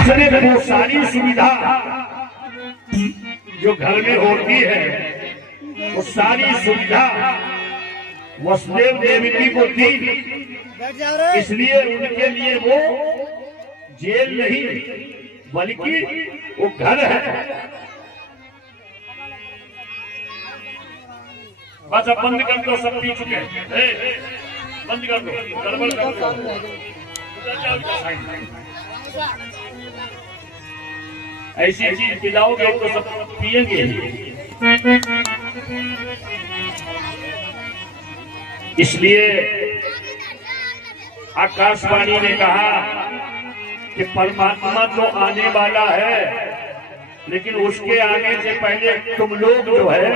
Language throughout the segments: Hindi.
उसने वो सारी सुविधा जो घर में होती है वो सारी सुविधा वसुदेव देवकी को दी, इसलिए उनके लिए वो जेल नहीं बल्कि वो घर है। बस अब बंद कर दो, सब पी चुके हैं, बंद कर दो, गड़बड़ कर दो। ऐसी चीज पिलाओगे तो सब पिएंगे। इसलिए आकाशवाणी ने कहा कि परमात्मा तो आने वाला है, लेकिन उसके आने से पहले तुम लोग जो है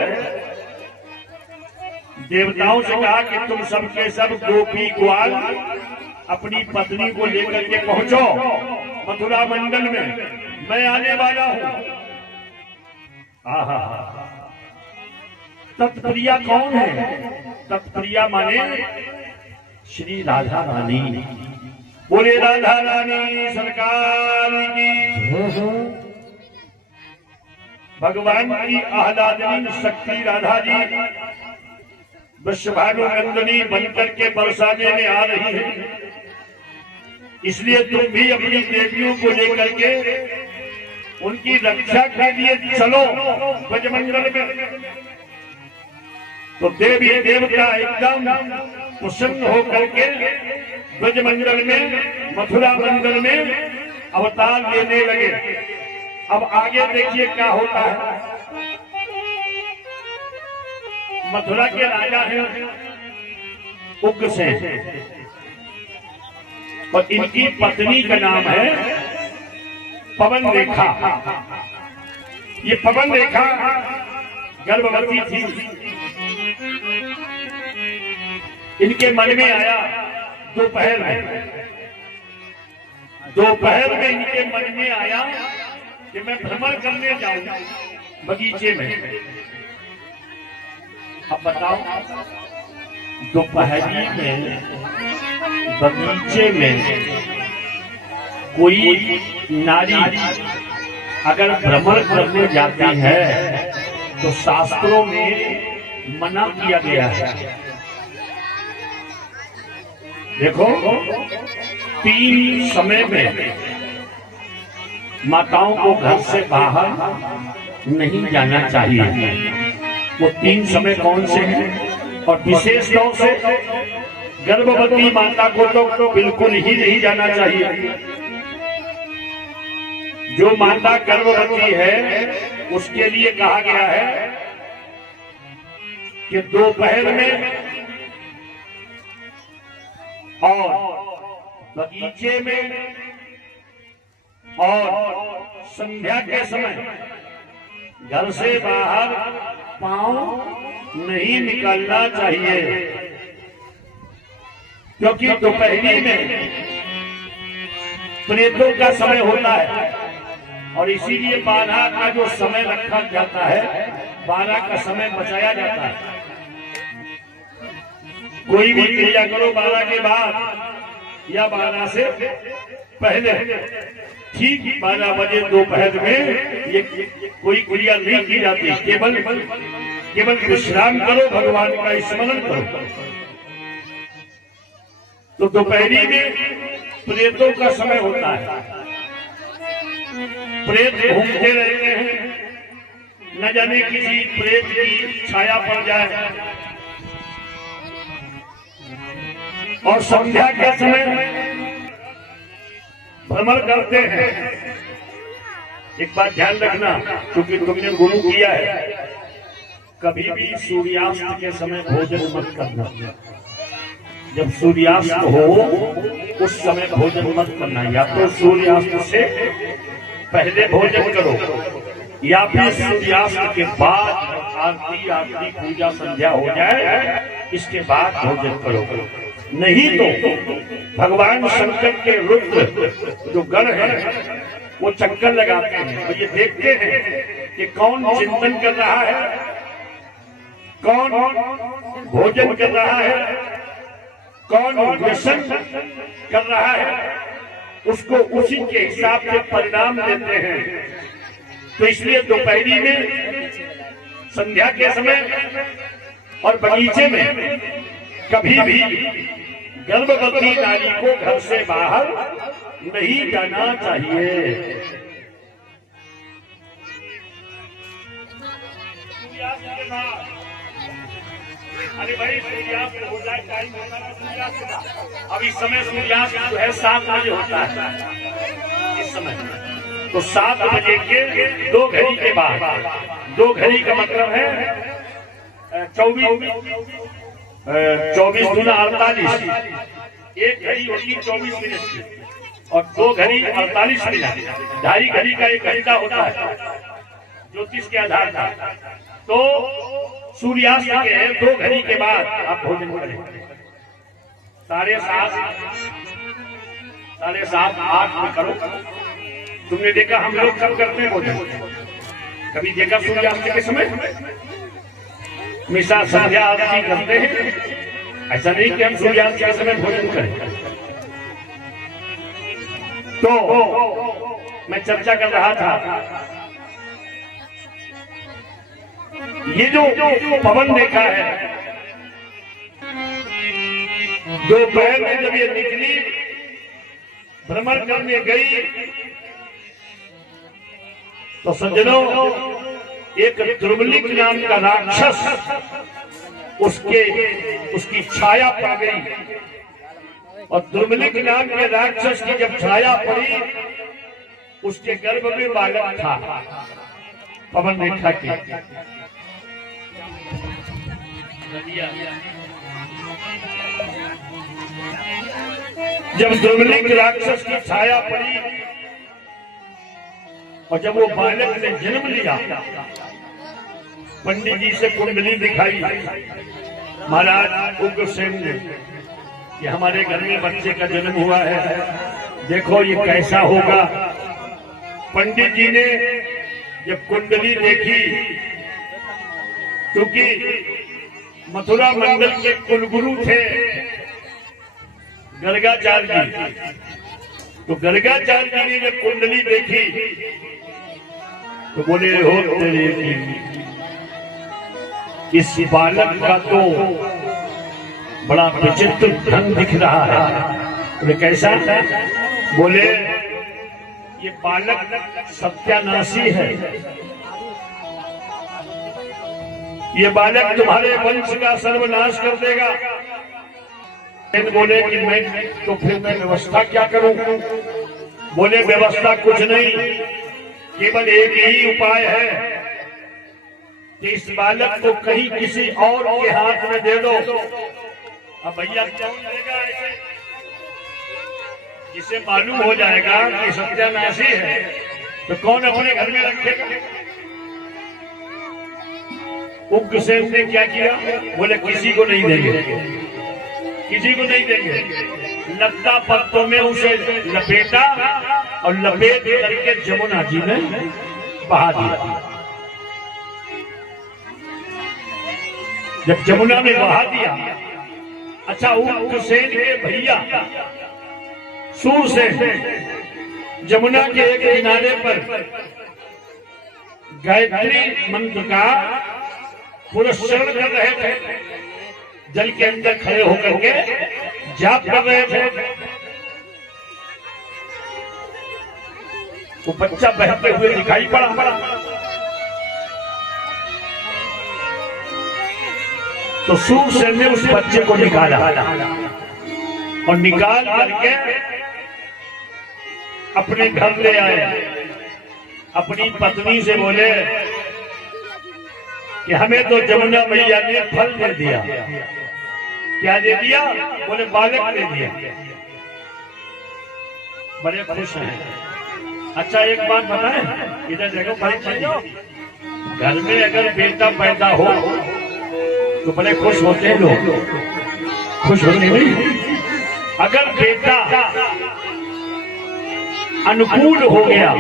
देवताओं से कहा कि तुम सबके सब गोपी ग्वाल अपनी पत्नी को लेकर के पहुंचो मथुरा मंडल में, मैं आने वाला हूं। आहा, तत्प्रिया कौन है? तत्प्रिया माने श्री राधा रानी। बोले राधा रानी सरकार की। भगवान की आह्लादनी शक्ति राधा जी वृषभानु नंदनी बनकर के बरसाने में आ रही है, इसलिए तुम भी अपनी देवियों को लेकर के उनकी रक्षा के लिए चलो ब्रजमंडल में। तो देवी देवता एकदम प्रसन्न होकर के ब्रजमंडल में मथुरा मंडल में अवतार लेने लगे। अब आगे देखिए क्या होता है। मथुरा के राजा हैं उग्रसेन और इनकी पत्नी का नाम है पवन रेखा। ये पवन रेखा गर्भवती थी। इनके मन में आया दोपहर में इनके मन में आया कि मैं भ्रमण करने जाऊं बगीचे में। अब बताओ, दोपहरी में बगीचे में कोई नारी अगर भ्रमण करने जाती है तो शास्त्रों में मना किया गया है। देखो, 3 समय में माताओं को घर से बाहर नहीं जाना चाहिए। वो 3 समय कौन से हैं? और विशेष तौर से गर्भवती माता को तो बिल्कुल ही नहीं जाना चाहिए। जो माता गर्भवती है उसके लिए कहा गया है कि दोपहर में और बगीचे में और संध्या के समय घर से बाहर पांव नहीं निकालना चाहिए, क्योंकि दोपहरी में प्रेतों का समय होता है और इसीलिए 12 का जो समय रखा जाता है 12 का समय बचाया जाता है। कोई भी क्रिया करो 12 के बाद या 12 से पहले, ठीक 12 बजे दोपहर में ये कोई क्रिया नहीं की जाती। केवल विश्राम करो, भगवान का स्मरण करो। तो दोपहरी में प्रेतों का समय होता है। प्रेत घूमते रहते हैं, न जाने किसी प्रेत की छाया पड़ जाए। और संध्या के समय भ्रमण करते हैं। एक बात ध्यान रखना, क्योंकि तुमने गुरु किया है, कभी भी सूर्यास्त के समय भोजन मत करना। जब सूर्यास्त हो उस समय भोजन मत करना। या तो सूर्यास्त से पहले भोजन करो या फिर सूर्यास्त के बाद आरती पूजा संध्या हो जाए इसके बाद भोजन करो। नहीं तो भगवान शंकर के रुद्र जो गण है वो चक्कर लगाते हैं और ये देखते हैं कि कौन चिंतन कर रहा है, कौन भोजन कर रहा है, कौन व्यसन कर रहा है। उसको उसी के हिसाब से परिणाम देते हैं। तो इसलिए दोपहरी में, संध्या के समय और बगीचे में कभी भी गर्भवती नारी को घर से बाहर नहीं जाना चाहिए। अरे भाई सूर्यास्त हो जाए, टाइम होता है सूर्यास्त का। अब इस समय सूर्यास्त जो है 7 बजे होता है इस समय। तो 7 बजे के 2 घड़ी के बाद, 2 घड़ी का मतलब है 24 दूना 48, 1 घड़ी होगी 24 मिनट की और 2 घड़ी 48 मिनट, 2.5 घड़ी का 1 घंटा होता है ज्योतिष के आधार पर। तो सूर्यास्त के 2 घड़ी के बाद आप भोजन करें। 7:30, 8 में करो। तुमने देखा हम लोग सब करते हैं भोजन, कभी देखा सूर्यास्त के समय हमेशा संध्या आरती करते हैं? ऐसा नहीं कि हम सूर्यास्त के समय भोजन करें। तो मैं चर्चा कर रहा था, ये जो पवन देखा है, दोपहर में जब ये निकली, भ्रमण करने गई, तो सज्जनों एक दुर्बलिक नाम का राक्षस उसकी छाया पड़ गई। और दुर्बलिक नाम के राक्षस की जब छाया पड़ी, उसके गर्भ में बालक था पवन रेखा की। जब दुर्बलिक राक्षस की छाया पड़ी और जब वो बालक ने जन्म लिया, पंडित जी से कुंडली दिखाई महाराज उग्रसेन ने कि हमारे घर में बच्चे का जन्म हुआ है, देखो ये कैसा होगा। पंडित जी ने जब कुंडली देखी, क्योंकि मथुरा मंडल के कुलगुरु थे गर्गाचार्य जी, तो गर्गाचार्य जी ने जब कुंडली देखी तो बोले हो तेरे इस बालक का तो बड़ा विचित्र ढंग दिख रहा है। बोले कैसा? बोले ये बालक सत्यानाशी है, ये बालक तुम्हारे वंश का सर्वनाश कर देगा। बोले कि मैं तो फिर मैं व्यवस्था क्या करूं? बोले व्यवस्था कुछ नहीं, केवल एक ही उपाय है कि इस बालक को कहीं किसी और के हाथ में दे दो। अब भैया कौन देगा ऐसे? जिसे मालूम हो जाएगा कि सत्यानाशी है तो कौन अपने घर में रखेगा? उग्रसेन ने क्या किया? बोले किसी को नहीं देंगे, किसी को नहीं देंगे। लत्ता पत्तों में उसे लपेटा और लपेट करके जमुना जी ने बहा दिया। जब जमुना में बहा दिया, अच्छा उग्रसेन के भैया सूरसेन जमुना के एक किनारे पर गायत्री मंत्र का पुरस्करण कर रहे थे, जल के अंदर खड़े होकर के जाप कर रहे थे। वो बच्चा बहते हुए दिखाई पड़ा। तो सूरसेन ने उस बच्चे को निकाला और निकाल करके अपने घर ले आए। अपनी पत्नी से बोले कि हमें तो जमुना मैया ने फल दे दिया। क्या दे दिया? बोले बालक दे दिया। बड़े खुश हैं। अच्छा एक बात बताएं, इधर देखो भाई, घर में अगर बेटा पैदा हो तो बड़े खुश होते हैं लोग, खुश होते नहीं। अगर बेटा अनुकूल हो गया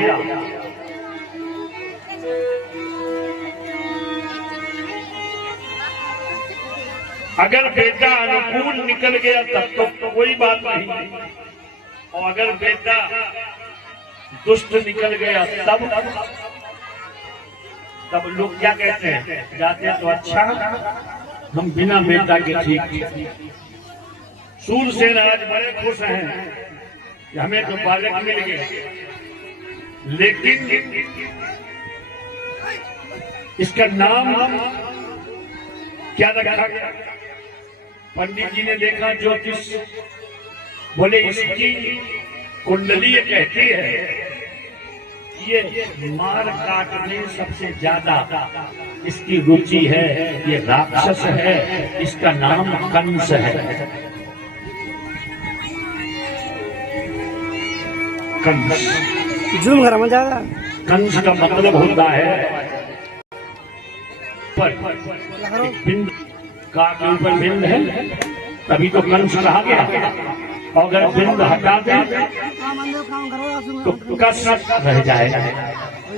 अगर बेटा अनुकूल निकल गया तब तो कोई बात नहीं। और अगर बेटा दुष्ट निकल गया तब लोग क्या कहते हैं, जाते हैं तो अच्छा हम बिना बेटा के ठीक। सूरसेन आज बड़े खुश हैं कि हमें तो बालक मिल गया, लेकिन इसका नाम क्या रखा गया? पंडित जी ने देखा ज्योतिष, बोले इसकी कुंडली ये कहती है ये मार काटने सबसे ज्यादा इसकी रुचि है, ये राक्षस है, इसका नाम कंस है। कंस जुल्म करा ज्यादा। कंस का मतलब होता है पर बिंद का के ऊपर बिंद है, तभी तो कंस कहा गया। अगर बिंद हटा दे तो कस रह जाएगा,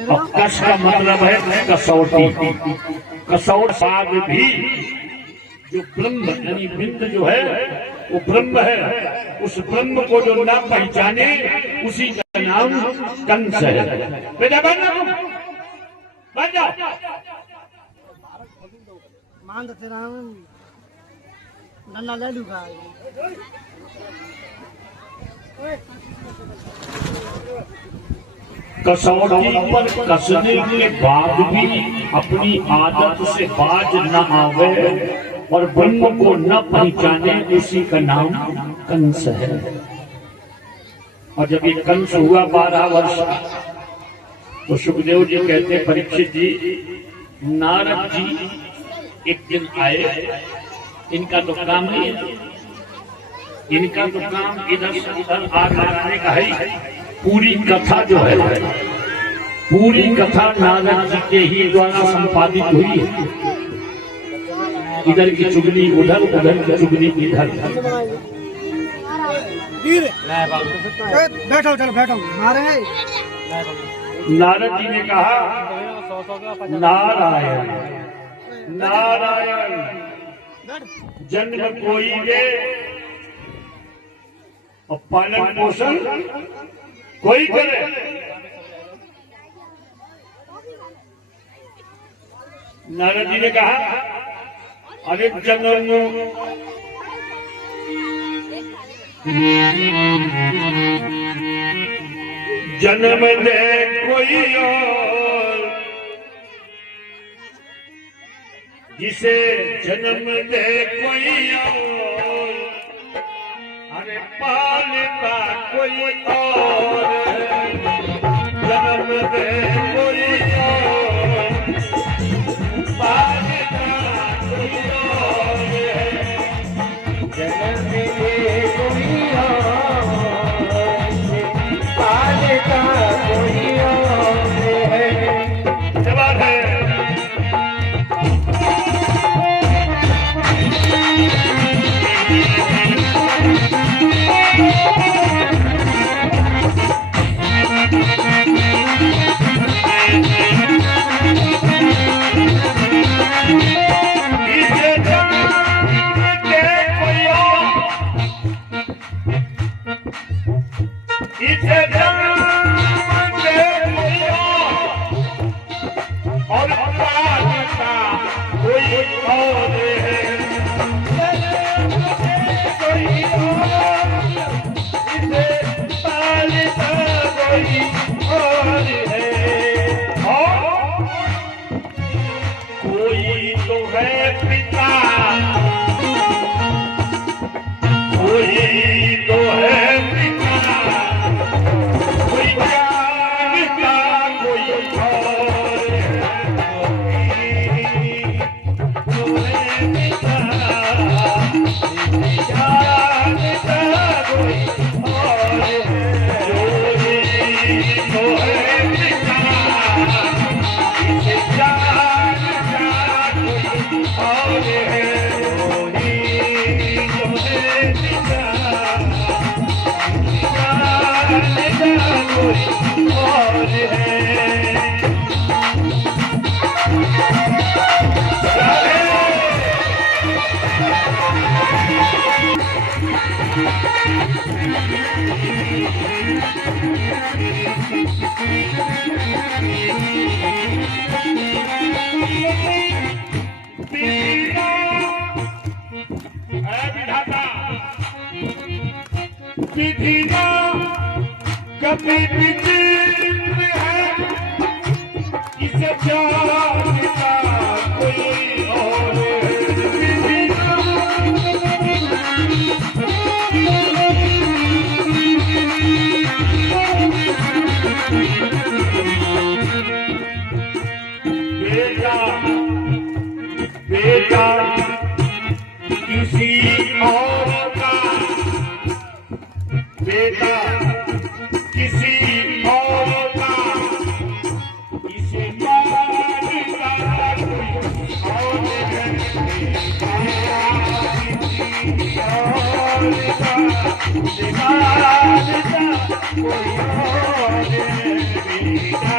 और कस का मतलब है कसौटी। कसौट साग भी जो ब्रह्म यानी बिंद जो है वो ब्रह्म है, उस ब्रह्म को जो ना पहचाने उसी का नाम कंस है। बेटा बन जाओ मान तेरा नन्ना ले लूंगा। कसौटी पर कसने के बाद भी अपनी आदत से बाज न आवे और ब्रह्म को न पहचाने, उसी का नाम कंस है। और जब ये कंस हुआ 12 वर्ष तो सुखदेव जी कहते परीक्षित जी, नारद जी एक दिन आए, इनका तो काम नहीं है, इनका तो काम इधर से उधर आग लगाने का है। पूरी कथा जो है, पूरी कथा नारद जी के ही द्वारा संपादित हुई है। इधर की चुगली उधर, उधर की चुगली इधर। बैठो चलो बैठो। नारद जी ने कहा नारायण नारायण, जन्म कोई दे और पालन पोषण कोई करे। नारद जी ने कहा अरे जन्म जन्म दे कोई और, जिसे जन्म दे कोई और, अरे पालता कोई और, जन्म दे कोई और, पालता कोई और, जन्म दे कोई और, पालता कोई और है। जवाब है विधिना कभी विचित्र है, इसे जानता कोई और विधिना। बेटा बेटा किसी और का, बेटा किसी और का, इसे मानता कोई और है, किसी और का, इसे मानता कोई और है, बेटा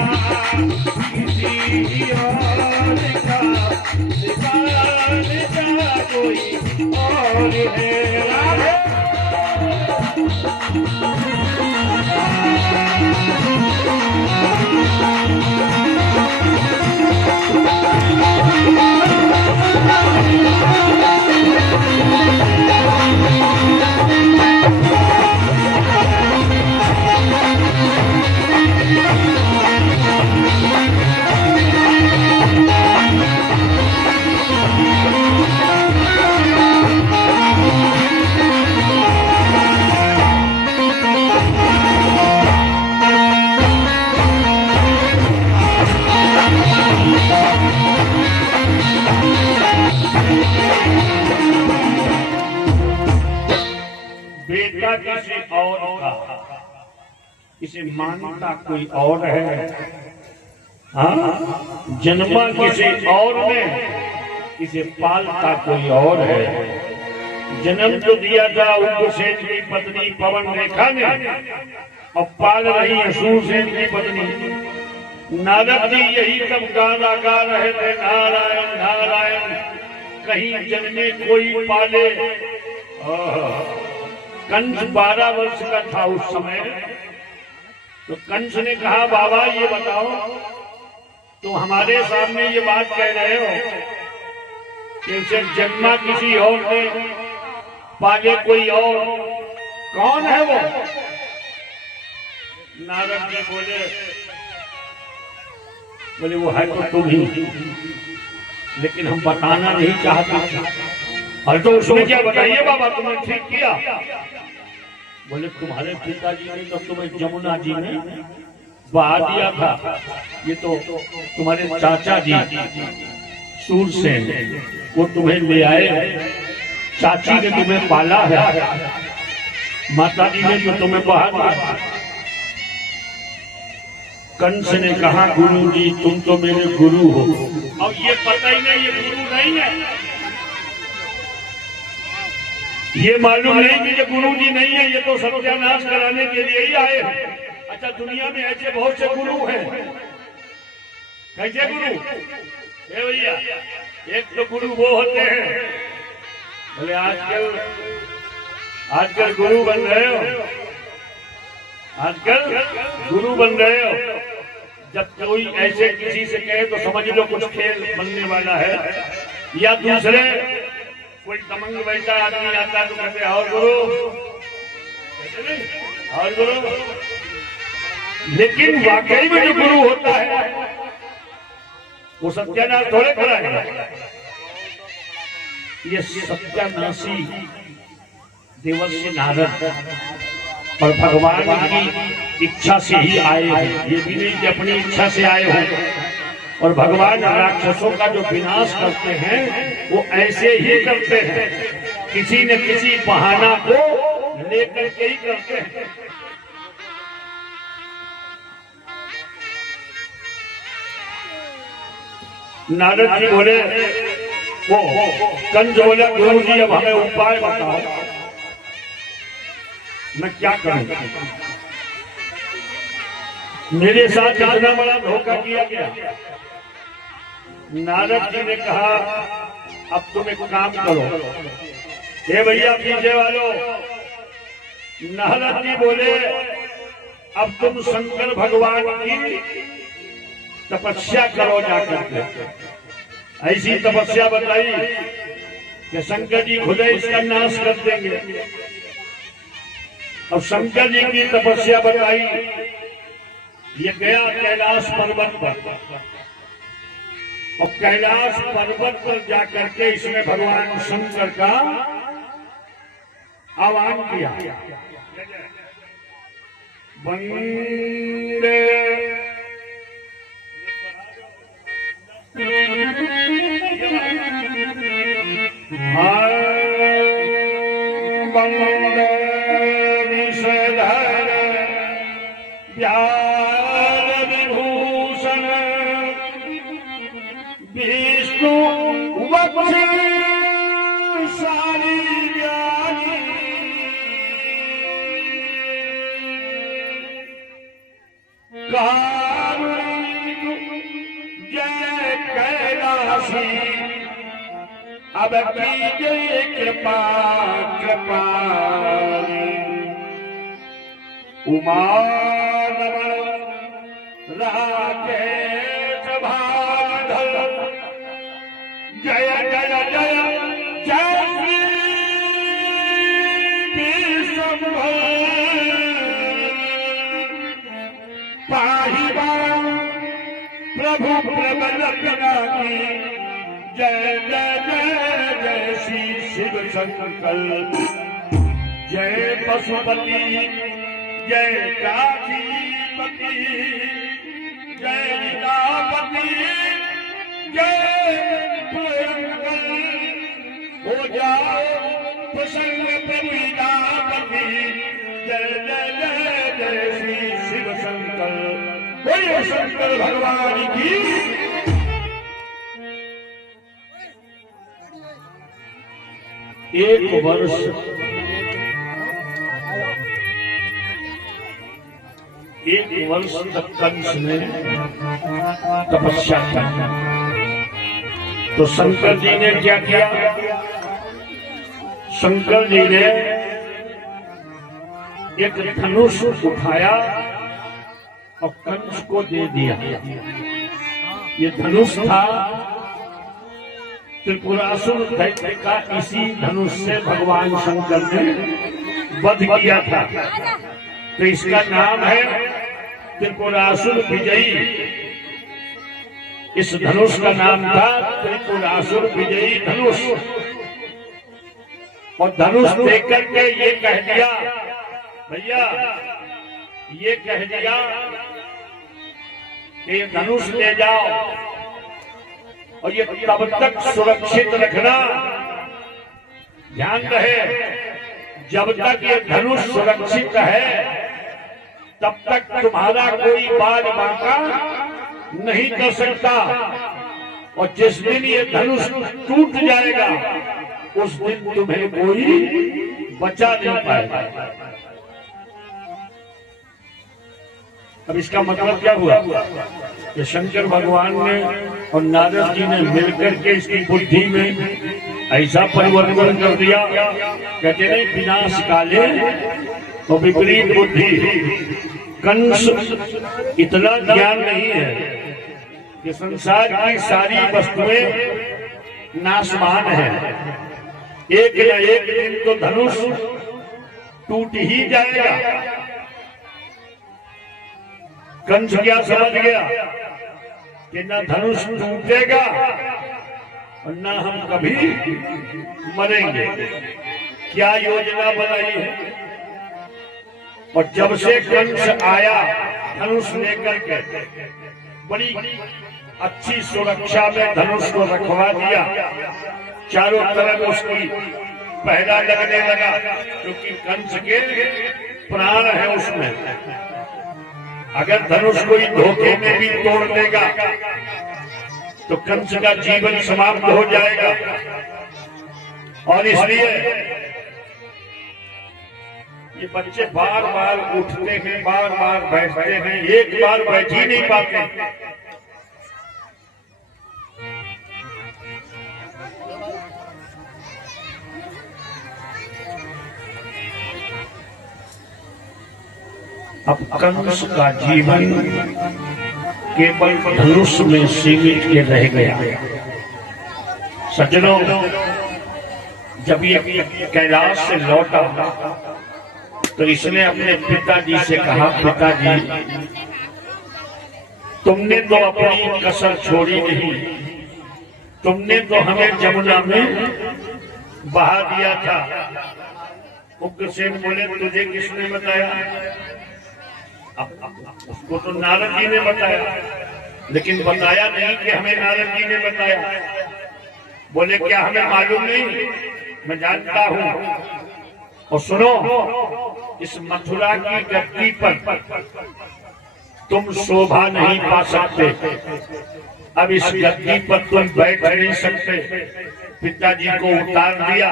किसी और का, इसे मानता कोई और है। बेटा किसी और का, इसे मानता कोई और है। हाँ, जन्मा किसी और ने, इसे पालता कोई और है। जन्म जो दिया था उग्रसेन की पत्नी पवन रेखा ने, और पाल रही सूरसेन की पत्नी। नारद जी यही सब गाना गा रहे थे, नारायण नारायण कहीं जन्मे कोई पाले। कंस 12 वर्ष का था उस समय। तो कंस ने कहा, बाबा ये बताओ, तुम हमारे सामने ये बात कह रहे हो कि इसे जन्मा किसी और ने, पाले कोई और, कौन है वो? नारद जी बोले वो है तो तुम ही, लेकिन हम बताना नहीं चाहते। और तो उसमें क्या बताइए बाबा, तुमने ठीक किया। बोले तुम्हारे पिताजी ने तो तुम्हें जमुना जी ने बहा दिया था, ये तो तुम्हारे चाचा जी सूरसेन वो तुम्हें ले आए। चाची ने तुम्हें पाला है, माता जी ने तो तुम्हें बहा दिया। कंस ने कहा, गुरु जी तुम तो मेरे गुरु हो। अब ये पता ही नहीं ये गुरु नहीं है, ये मालूम नहीं कि ये गुरु जी नहीं है, ये तो सत्यानाश कराने के लिए ही आए हैं। अच्छा, दुनिया में ऐसे बहुत से गुरु हैं। कैसे गुरु? भैया, एक तो गुरु वो होते हैं, बोले आजकल गुरु बन रहे हो, आजकल गुरु बन रहे हो। जब कोई ऐसे किसी से कहे तो समझ लो कुछ खेल बनने वाला है। या दूसरे कोई दमंग वैसा आदमी आता तो कहते और गुरु, और गुरु। लेकिन वाकई में जो गुरु होता है वो सत्यानाश थोड़े कराएगा। ये सत्यानाशी देवर्षि नारद और भगवान की इच्छा से ही आए हैं। ये भी नहीं कि अपनी इच्छा से आए हो। और भगवान राक्षसों का जो विनाश करते हैं वो ऐसे ही करते हैं, किसी न किसी बहाना को लेकर के ही करते हैं। नारद जी बोले, वो कंस बोला, गुरु जी अब हमें उपाय बताओ, मैं क्या करूं? मेरे साथ इतना बड़ा धोखा किया गया। नारद जी ने कहा, अब तुम एक काम करो। हे भैया पीछे वालों, नारद जी बोले, अब तुम शंकर भगवान की तपस्या करो जाकर के। ऐसी तपस्या बताई कि शंकर जी खुद इसका नाश कर देंगे। अब शंकर जी की तपस्या बताई, ये गया कैलाश पर्वत पर, और कैलाश पर्वत पर जाकर के इसमें भगवान शंकर का आह्वान किया। वंदे वंदे विषधर व्याल विभूषण विष्णु वक्षसारी ज्ञानी कारुणिक जय कैलासी अब कीजिए कृपा कृपाली। उमा राकेश भाधर जय जय जय जय श्री विष्णु पाहिबा प्रभु प्रबल पिनाकी जय जय जय जय श्री शिव शंकर जय पशुपति जय काशीपति जय लीलापति जय भयंकर हो जाओ प्रसन्न प्रभुपति जय जय जय जय श्री शिव शंकर बोलिए शंकर भगवान की। एक वर्ष तक कंस ने तपस्या की। तो शंकर जी ने क्या किया? शंकर जी ने एक धनुष उठाया और कंस को दे दिया। ये धनुष था त्रिपुरासुर दैत्य का, इसी धनुष से भगवान शंकर ने वध किया था। तो इसका नाम है त्रिपुरासुर विजयी। इस धनुष का नाम था त्रिपुरासुर विजयी धनुष। और धनुष देकर के ये कह दिया, भैया ये कह दिया कि ये धनुष ले जाओ और ये तब तक सुरक्षित रखना। ध्यान रहे, जब तक ये धनुष सुरक्षित है तब तक तुम्हारा कोई बाल बांका नहीं कर सकता। और जिस दिन ये धनुष टूट जाएगा उस दिन तुम्हें कोई बचा नहीं पाएगा। अब इसका मतलब क्या हुआ कि शंकर भगवान ने और नारद जी ने मिलकर के इसकी बुद्धि में ऐसा परिवर्तन कर दिया। कहते नहीं, विनाश काले और विपरीत बुद्धि। कंस इतना ज्ञान नहीं है कि संसार की सारी वस्तुएं नाशवान है। एक न एक दिन तो धनुष टूट ही जाएगा। कंस क्या समझ गया कि न धनुष टूटेगा और न हम कभी मरेंगे। क्या योजना बनाई है। और जब से कंस आया धनुष लेकर के बड़ी अच्छी सुरक्षा में धनुष को रखवा दिया। चारों तरफ उसकी पहरा लगने लगा, क्योंकि कंस के प्राण है उसमें। अगर धनुष कोई धोखे में भी तोड़ देगा तो कंस का जीवन समाप्त हो जाएगा। और इसलिए ये बच्चे बार बार उठते हैं, बार बार बैठते हैं, एक बार बैठ ही नहीं पाते। अब कंस का जीवन केवल धनुष में सीमित के रह गया। सज्जनों, जब ये कैलाश से लौटा तो इसने अपने पिताजी से कहा, पिताजी तुमने तो अपनी कसर छोड़ी नहीं, तुमने तो हमें जमुना में बहा दिया था। उग्रसेन बोले, तुझे किसने बताया? उसको तो नारद जी ने बताया, लेकिन बताया नहीं कि हमें नारद जी ने बताया। बोले, क्या हमें मालूम नहीं? मैं जानता हूं। और सुनो, इस मथुरा की गद्दी पर तुम शोभा नहीं पा सकते। अब इस गद्दी पर तुम बैठ नहीं सकते। पिताजी को उतार दिया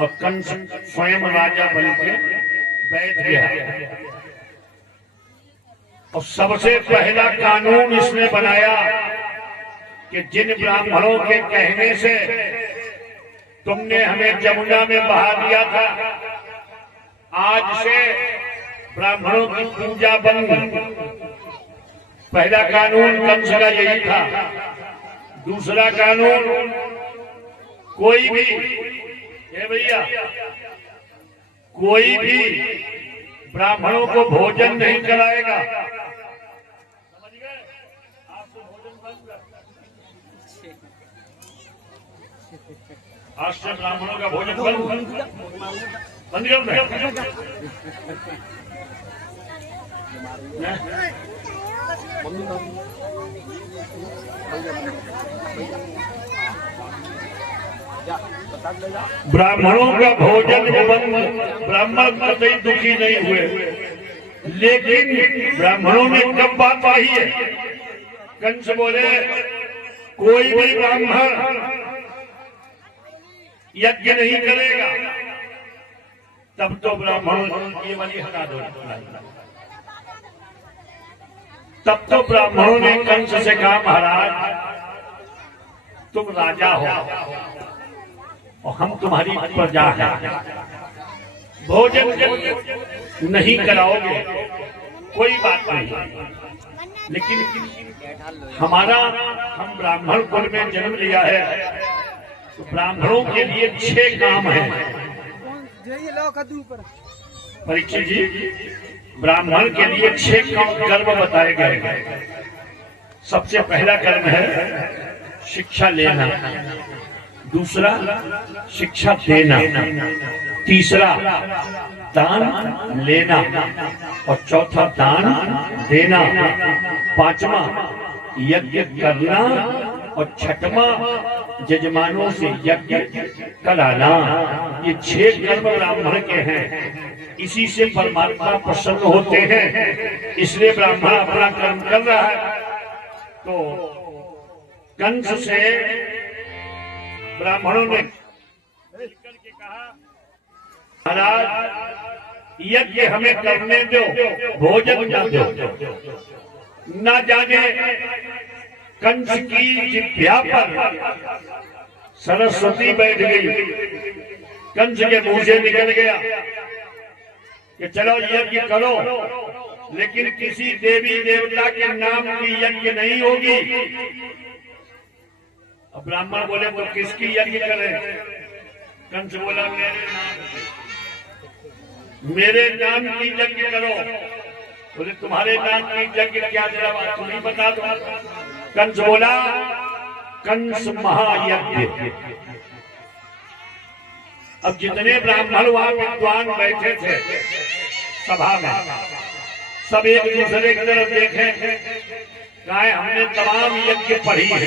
और कंस स्वयं राजा बनके बैठ गया। और सबसे पहला कानून इसने बनाया कि जिन ब्राह्मणों के कहने से तुमने हमें जमुना में बहा दिया था, आज से ब्राह्मणों की पूजा बंद। पहला कानून कंस का यही था। दूसरा कानून, कोई भी, ये भैया, कोई भी ब्राह्मणों को भोजन नहीं कराएगा। समझ गए? आपसे भोजन बंद। आज से ब्राह्मणों का भोजन बंद कर। ब्राह्मणों का भोजन बंद। ब्राह्मण कतई दुखी नहीं हुए, लेकिन ब्राह्मणों ने कब बात कही है? कंस बोले, कोई भी ब्राह्मण यज्ञ नहीं करेगा। तब तो ब्राह्मणों, ये वाली हटा दो। तब तो ब्राह्मणों ने कंस से कहा, महाराज तुम राजा हो और हम तुम्हारी प्रजा हैं, भोजन नहीं कराओगे कोई बात नहीं, लेकिन हम ब्राह्मण कुल में जन्म लिया है, तो ब्राह्मणों के लिए 6 काम हैं। परीक्षित जी, ब्राह्मण के लिए 6 कर्म बताए गए। सबसे पहला कर्म है शिक्षा लेना, दूसरा शिक्षा देना, तीसरा दान लेना और चौथा दान देना, पांचवा यज्ञ करना और छठवां जजमानों से यज्ञ कराना। ये 6 कर्म ब्राह्मण के हैं। इसी से परमात्मा प्रसन्न होते हैं, इसलिए ब्राह्मण अपना कर्म कर रहा है। तो कंस से ब्राह्मणों ने करके कहा, महाराज यज्ञ हमें करने दो, भोजन न दो। न जाने कंस की जिह्वा पर सरस्वती बैठ गई। कंस के मुंह से निकल गया कि चलो यज्ञ करो, लेकिन किसी देवी देवता के नाम की यज्ञ नहीं होगी। अब ब्राह्मण बोले, तो किसकी यज्ञ करें? कंस बोला, मेरे नाम की यज्ञ करो। बोले, तुम्हारे नाम की यज्ञ क्या? जरा बात तुम ही बता दो। कंस बोला, कंस महायज्ञ। अब जितने ब्राह्मण वहां विद्वान बैठे थे सभा में, सब एक दूसरे की तरफ देखे, कहा हमने तमाम यज्ञ पढ़ी है,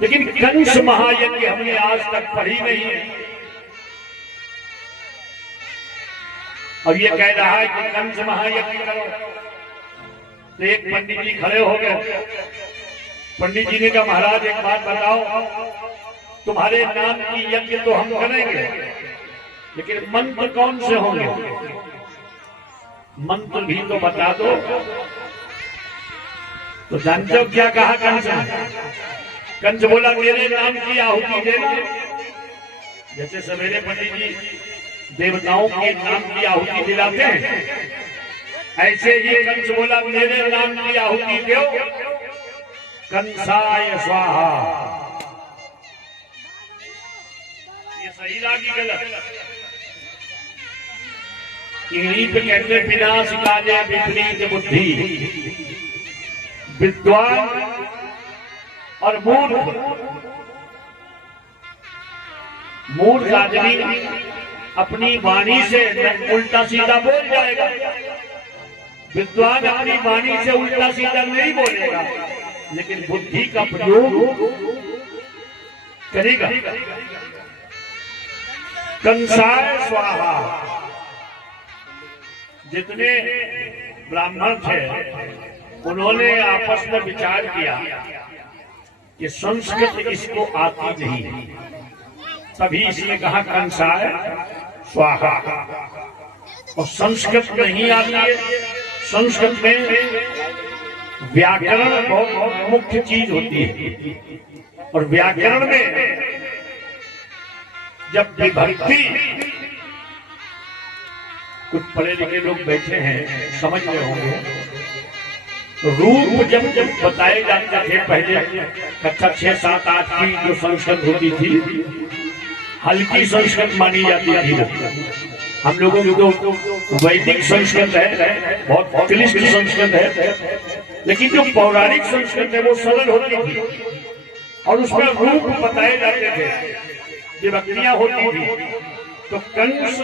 लेकिन कंस महायज्ञ हमने आज तक पढ़ी नहीं है। और ये कह रहा है कि कंस महायज्ञ करो। तो एक पंडित जी खड़े हो गए। पंडित जी ने कहा, महाराज एक बात बताओ, तुम्हारे नाम की यज्ञ तो हम करेंगे, लेकिन मंत्र कौन से होंगे? मंत्र भी तो बता दो। तो जानते हो क्या कहा कंस ने? कंस बोला, मेरे नाम की आहुति देना। जैसे सवेरे पंडित जी देवताओं के नाम की आहुति दिलाते हैं, ऐसे ही कंस बोला मेरे नाम की आहुति दो, कंसाय स्वाहा। ये सही लागी गलत? इन्हीं पे कहते विनाश काले विपरीत बुद्धि, विद्वान और मूर्ख आदमी अपनी वाणी से उल्टा सीधा बोल जाएगा, विद्वान अपनी वाणी से उल्टा सीधा नहीं बोलेगा, लेकिन बुद्धि का प्रयोग करेगा। कंसाय स्वाहा। जितने ब्राह्मण थे उन्होंने आपस में विचार किया कि संस्कृत इसको आती नहीं, तभी इसने कहा कंसाय स्वाहा। और संस्कृत नहीं आती है, संस्कृत में व्याकरण बहुत मुख्य चीज होती है, और व्याकरण में जब विभक्ति, कुछ पढ़े लिखे लोग बैठे हैं समझ रहे होंगे, तो रूप जब बताए जाते थे पहले कक्षा 6, 7, 8 की जो संस्कृत होती थी, हल्की संस्कृत मानी जाती थी। हम लोगों की तो वैदिक संस्कृत है, बहुत क्लिष्ट संस्कृत है, लेकिन जो पौराणिक संस्कृत है वो सरल होती थी, और उसमें रूप बताए जाते थे, विभक्तियां होती थी। तो कंस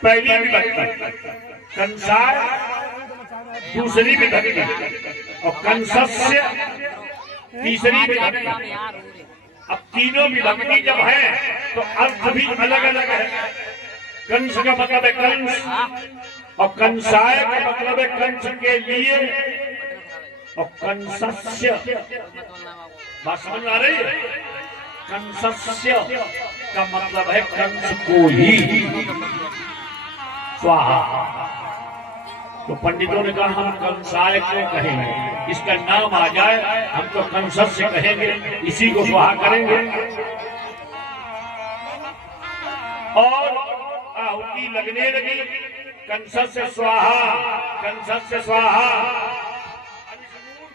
पहली विभक्ति, कंसाय दूसरी विभक्ति, और कंसस्य तीसरी विभक्ति। अब तीनों विभक्ति जब है तो अर्थ भी अलग अलग है। कंस का मतलब है कंस, और कंसाय का मतलब है कंस के लिए, और कंसस्य, बात समझ आ रही है? कंसस्य का मतलब है कंस को ही स्वाहा। तो पंडितों ने कहा हम कंसाय क्यों कहेंगे, इसका नाम आ जाए हम तो कंसस से कहेंगे, इसी को स्वाहा करेंगे। और आहुति लगने लगी, कंसस से स्वाहा, कंसस से स्वाहा।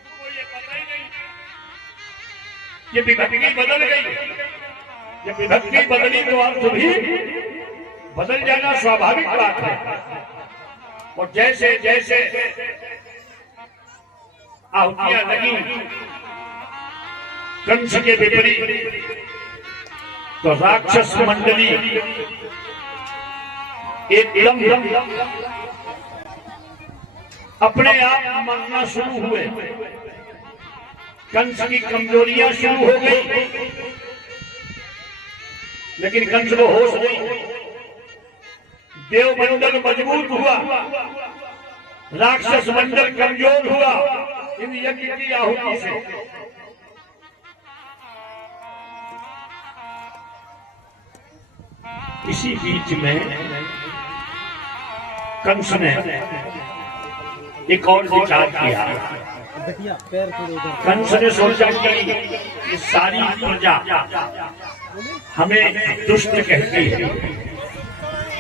को ये पता ही नहीं, ये विभक्ति बदल गई। जब विभक्ति बदली तो अर्थ भी बदल जाना स्वाभाविक बात है। और जैसे जैसे आहुतियां लगी कंस के विपरीत, तो राक्षस मंडली एकदम अपने आप मरना शुरू हुए, कंस की कमजोरियां शुरू हो गई, लेकिन कंस को होश नहीं। देवमंडल मजबूत हुआ, राक्षस मंडल कमजोर हुआ इन यज्ञ की आहुति से। इसी बीच में कंस ने एक और विचार किया। कंस ने सोचा कि ये सारी प्रजा हमें दुष्ट कहती है,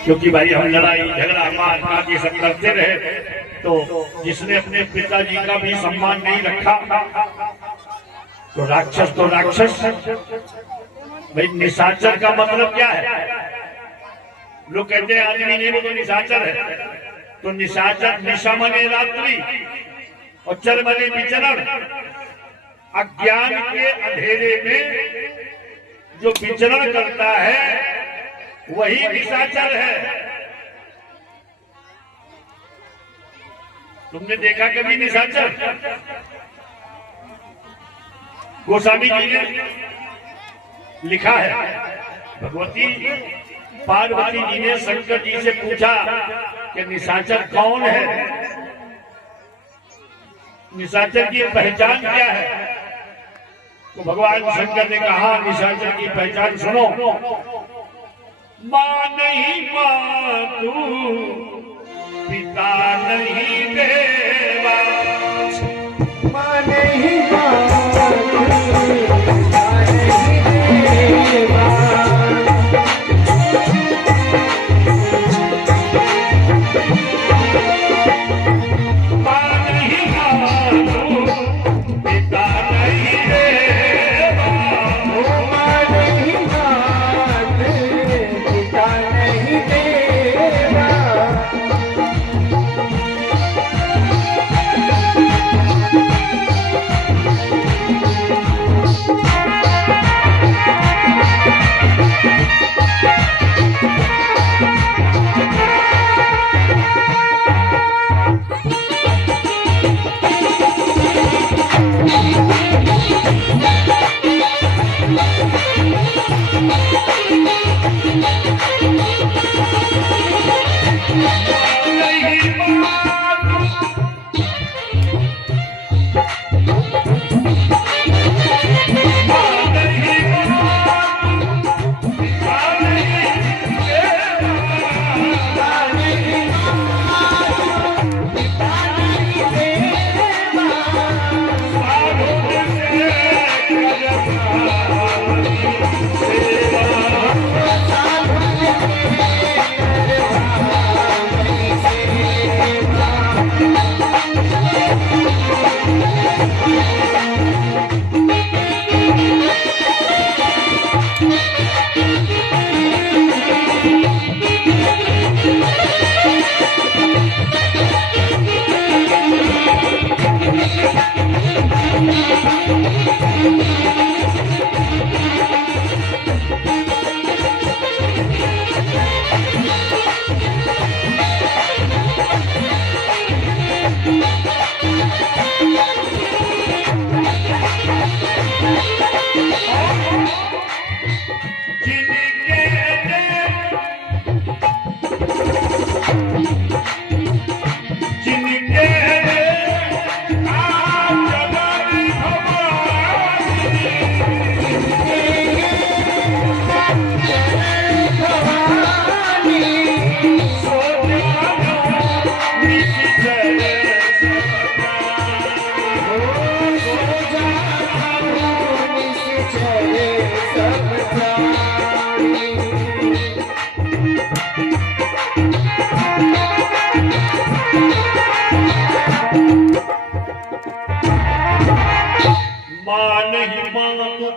क्योंकि भाई हम लड़ाई झगड़ा मार काट ये सब करते रहे, तो जिसने अपने पिताजी का भी सम्मान नहीं रखा तो राक्षस। भाई निशाचर का मतलब क्या है? लोग कहते हैं आदमी नहीं वो तो निशाचर है। तो निशाचर निशा मने रात्रि और चर मने विचरण। अज्ञान के अंधेरे में जो विचरण करता है वही निशाचर है। तुमने देखा कभी निशाचर? गोस्वामी जी ने लिखा है, भगवती पार्वती जी ने शंकर जी से पूछा कि निशाचर कौन है, निशाचर की पहचान क्या है? तो भगवान शंकर ने कहा निशाचर की पहचान सुनो, माँ नहीं मातु, पिता नहीं देवा, माँ नहीं मातु, पिता नहीं देवा,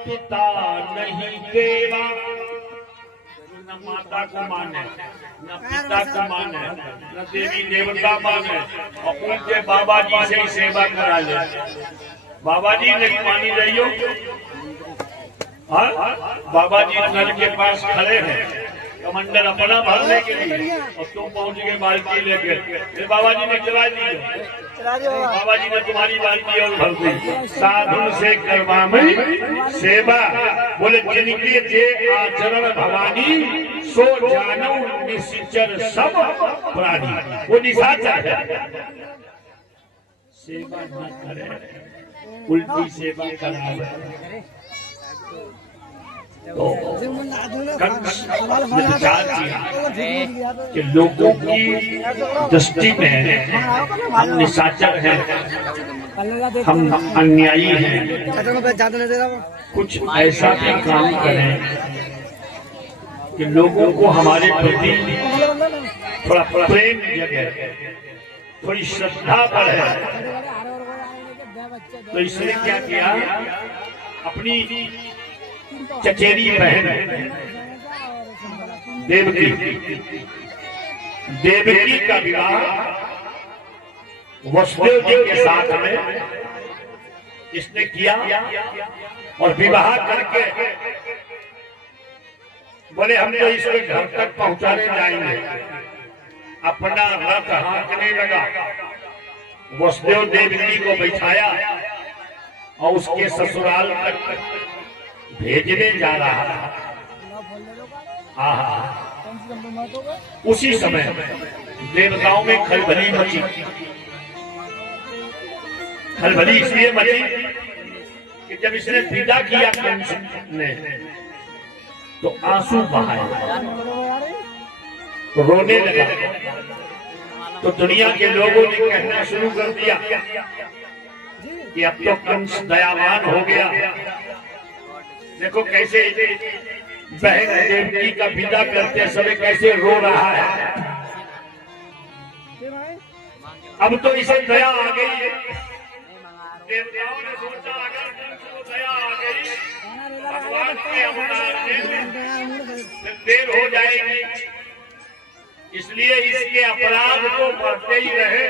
पिता नहीं देवा, न माता को माने, न पिता को माने, न देवी देवता माने, और उनके बाबा जी से ही सेवा करा ले। बाबा जी नहीं मानी रही हो? बाबा जी नल के पास खड़े हैं कमंडल अपना भरने के लिए, और तुम पहुंच गए बाल्टी लेके। फिर बाबा जी ने चला दी, बाबा जी ने तुम्हारी बाल्टी और भर दी। साधु से करवामई सेवा, बोले जिनके जे आचरण भवानी, सो जानो निश्चर सब प्राणी। वो निशाचर है, सेवा न करे, उल्टी सेवा करावे। तो कंस ने विचार किया कि लोगों की दृष्टि में हम निशाचर हैं, हम अन्यायी हैं, कुछ ऐसा भी काम करें कि लोगों को हमारे प्रति थोड़ा प्रेम जगे, थोड़ी श्रद्धा बढ़े। तो इसने क्या किया, अपनी चचेरी बहन देवकी का विवाह वसुदेव जी के साथ में इसने किया, और विवाह करके बोले हम तो इसके घर तक पहुंचाने जाएंगे। अपना रथ हाँकने लगा, वसुदेव देवकी को बैठाया और उसके ससुराल तक भेजने जा रहा था। उसी समय देवताओं में खलबली मची। खलबली इसलिए मची कि जब इसने विदा किया कंस ने, तो आंसू बहाए, तो रोने लगा। तो दुनिया के लोगों ने कहना शुरू कर दिया कि अब तो कंस दयावान हो गया, देखो कैसे बहन देवकी का विदा करते समय कैसे रो रहा है। अब तो इसे दया आ गई। देवताओं ने सोचा अगर कंस को दया आ गई भगवान के अवतार में, फिर देर हो जाएगी, इसलिए इसके अपराध को बढ़ते ही रहे,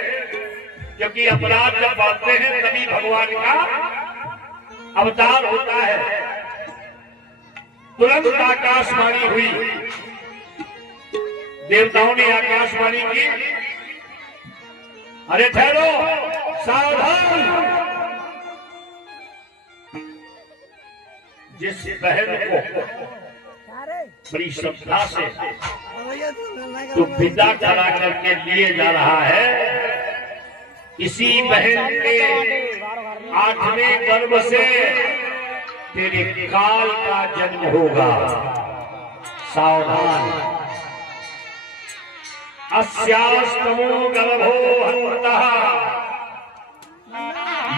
क्योंकि अपराध जब बढ़ते हैं तभी भगवान का अवतार होता है। तुरंत आकाशवाणी हुई, देवताओं ने आकाशवाणी की, अरे ठहरो, सावधान। जिस बहन को बड़ी श्रद्धा से तो विदा करा करके लिए जा रहा है, इसी बहन के 8वें गर्भ से तेरे काल का जन्म होगा, सावधान। अस्यास्तमो गर्भो हन्तः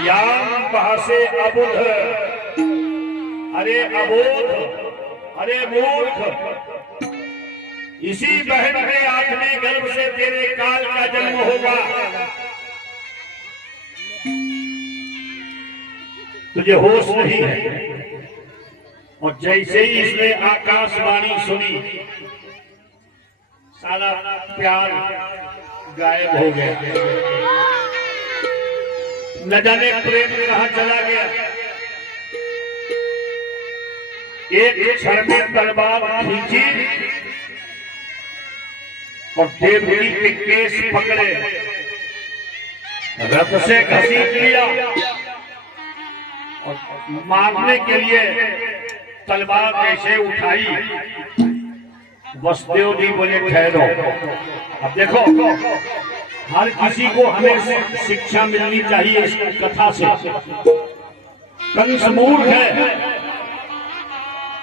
याम भासे अबुध, अरे अबोध, अरे मूर्ख, इसी बहन के 8वें गर्भ से तेरे काल का जन्म होगा। तुझे होश नहीं है। और जैसे ही इसने आकाशवाणी सुनी, सारा प्यार गायब हो गया, न जाने प्रेम कहां चला गया। एक क्षण में तलवार खींची और देवकी के केस पकड़े, रथ से घसीट लिया और मारने के लिए तलवार जैसे उठाई। वसुदेव जी बोले ठहरो। अब देखो, हर किसी को हमें शिक्षा मिलनी चाहिए इस कथा से। कंस मूर्ख है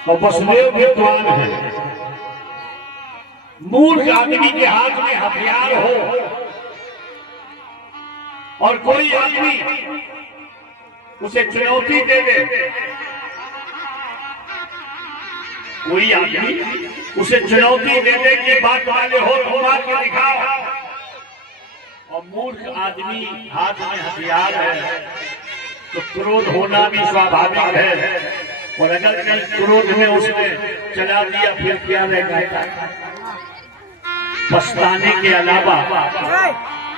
और वसुदेव विद्वान है। मूर्ख आदमी के हाथ में हथियार हो और कोई आदमी उसे चुनौती दे दे, कोई आदमी उसे चुनौती दे दे कि बात वाले हो तो बात के दिखाओ, और मूर्ख आदमी हाथ में हथियार है तो क्रोध होना भी स्वाभाविक है। और अगर कहीं क्रोध में उसने चला दिया फिर क्या रह जाता है? पछताने के अलावा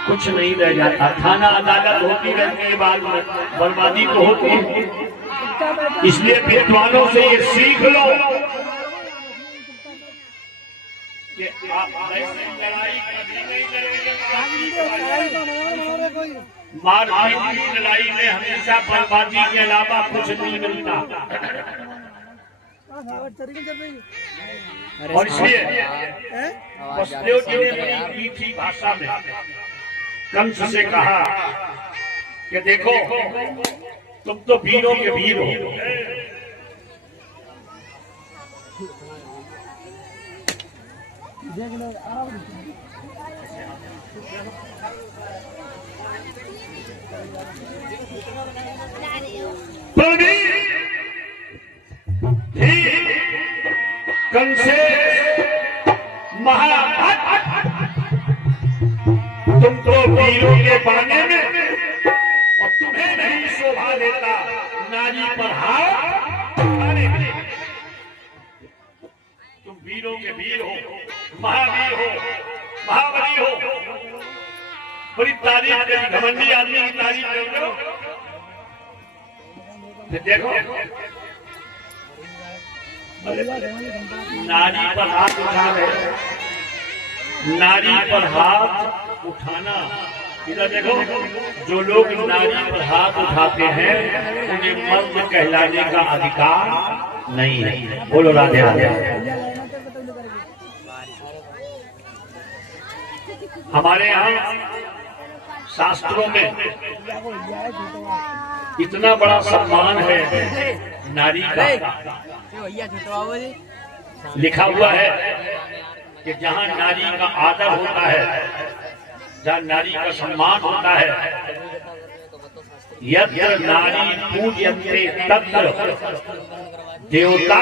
कुछ नहीं रह जाता। थाना अदालत होती रहती है, बाद में बर्बादी तो होती है। इसलिए विद्वानों से ये सीख लो कि आप ऐसी लड़ाई कभी नहीं लड़ेंगे। मारपीट की लड़ाई में हमेशा बर्बादी के अलावा कुछ नहीं मिलता। और इसलिए वसुदेव जी ने बड़ी मीठी भाषा में कंस से कहा कि देखो तुम तो वीरों के वीर हो, कंसे महाभक्त, तुम तो वीरों के बाने में और तुम्हें नहीं शोभा देता नारी पर हाथ उठाने में। तुम वीरों के वीर हो, महावीर हो, महाबली हो, बड़ी तारीफ करी, घमंडी आदमी की तारीफ कर लो। देखो नारी पर हाथ उठा रहे, नारी पर हाथ उठाना, इधर देखो, जो लोग नारी पर हाथ उठाते हैं उन्हें मर्द कहलाने का अधिकार नहीं है। बोलो राधे राधे। हमारे यहाँ शास्त्रों में इतना बड़ा सम्मान है नारी का। लिखा हुआ है कि जहाँ नारी का आदर होता है, जहाँ नारी का सम्मान होता है, यत्र नारी पूज्यन्ते तत्र देवता